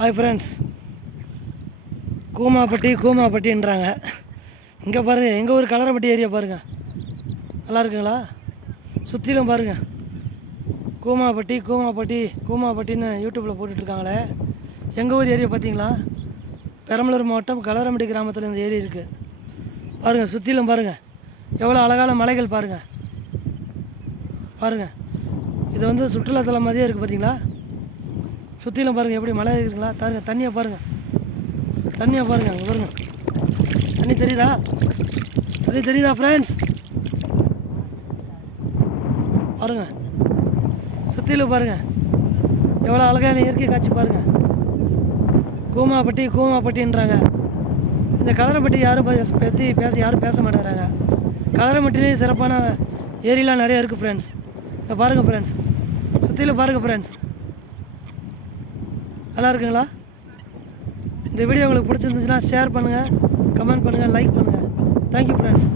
Hi friends, கூமாப்பட்டின்றாங்க. இங்கே பாருங்கள், எங்கள் ஊர் கலரப்பட்டி ஏரியா பாருங்கள், நல்லா இருக்குங்களா? சுற்றிலும் பாருங்கள், கூமாப்பட்டின்னு யூடியூப்பில் போட்டுட்ருக்காங்களே. எங்கள் ஊர் ஏரியா பார்த்தீங்களா? பெரம்பலூர் மாவட்டம் கலரம்பட்டி கிராமத்தில் இந்த ஏரி இருக்குது பாருங்கள். சுற்றிலும் பாருங்கள், எவ்வளோ அழகான மலைகள் பாருங்கள். இது வந்து சுற்றுலாத்தலம் மாதிரியே இருக்குது பார்த்தீங்களா? சுற்றிலும் பாருங்கள் எப்படி மழை இருக்குங்களா? தண்ணியை பாருங்கள், அங்கே பாருங்கள். தண்ணி தெரியுதா ஃப்ரெண்ட்ஸ்? பாருங்கள், சுற்றிலும் பாருங்கள், எவ்வளோ அழகான இயற்கை காட்சி பாருங்கள். கூமாப்பட்டின்றாங்க. இந்த கலரம்பட்டி யாரும் பற்றி யாரும் பேச மாட்டேங்கிறாங்க. கலரம்பட்டிலேயும் சிறப்பான ஏரியெலாம் நிறையா இருக்குது ஃப்ரெண்ட்ஸ். இங்கே பாருங்கள் ஃப்ரெண்ட்ஸ், சுற்றிலும் பாருங்கள் ஃப்ரெண்ட்ஸ், நல்லா இருக்குங்களா? இந்த வீடியோ உங்களுக்கு பிடிச்சிருந்துச்சுன்னா ஷேர் பண்ணுங்கள், கமெண்ட் பண்ணுங்கள், லைக் பண்ணுங்கள். Thank you friends.